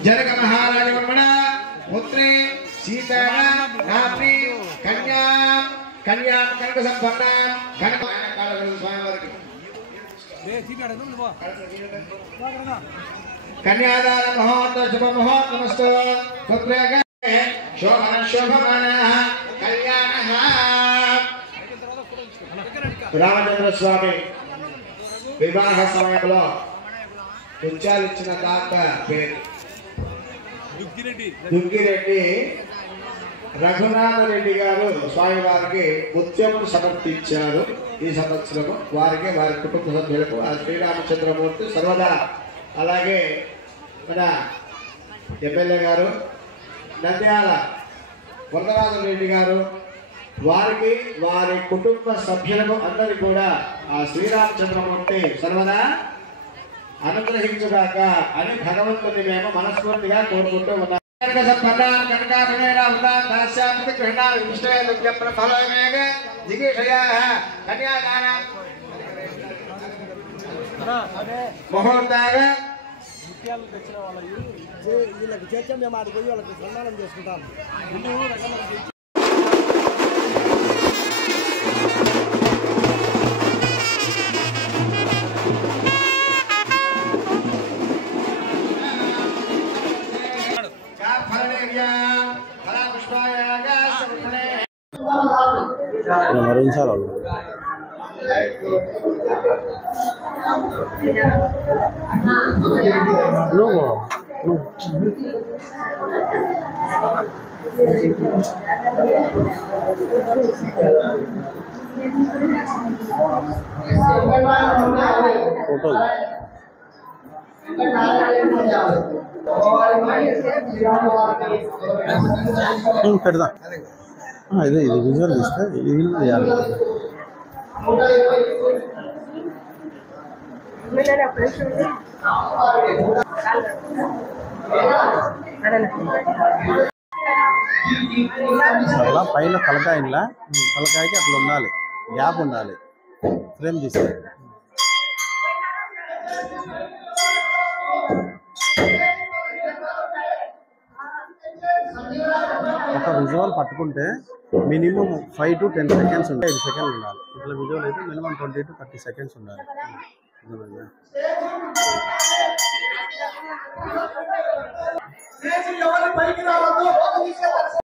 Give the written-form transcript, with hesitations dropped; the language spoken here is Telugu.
जनक महाराज वर्मण पुत्री सीता नात्री कन्या कन्या कनक संपन्न कनक कन्यादान मुहूर्त शुभ मुहूर्त नमस्ते पुत्रग शोभन शोभमान कल्याण रामचंद्र स्वामी विवाह समयंలో ఉచ్చారించిన దాత పేరు దుగ్గిరెడ్డి రఘునాథ రెడ్డి గారు స్వామివారికి ముత్యమును సమర్పించారు. ఈ సంవత్సరం వారికి వారి కుటుంబ సభ్యులకు ఆ శ్రీరామచంద్రమూర్తి సర్వదా అలాగే మన ఎమ్మెల్యే గారు నంద్యాల వరదరాజ రెడ్డి గారు వారికి వారి కుటుంబ సభ్యులకు అందరికీ కూడా ఆ శ్రీరామచంద్రమూర్తి సర్వదా అనుగ్రహించుగాక అని భగవంతుని మేము మనస్ఫూర్తిగా కోరుకుంటూ ఉన్నాం. పెడదా ఇది విజువల్ ఇస్తే ఇది అలా పైన తలకాయలా తలకాయకి అట్లా ఉండాలి, గ్యాప్ ఉండాలి, ఫ్రేమ్ తీస్తే ఒక విజువల్ పట్టుకుంటే మినిమం 5 to 10 seconds ఉంటాయి. 5 సెకండ్లు ఉండాలి. ఇట్లా విజువల్ అయితే మినిమం 20 to 30 seconds ఉండాలి.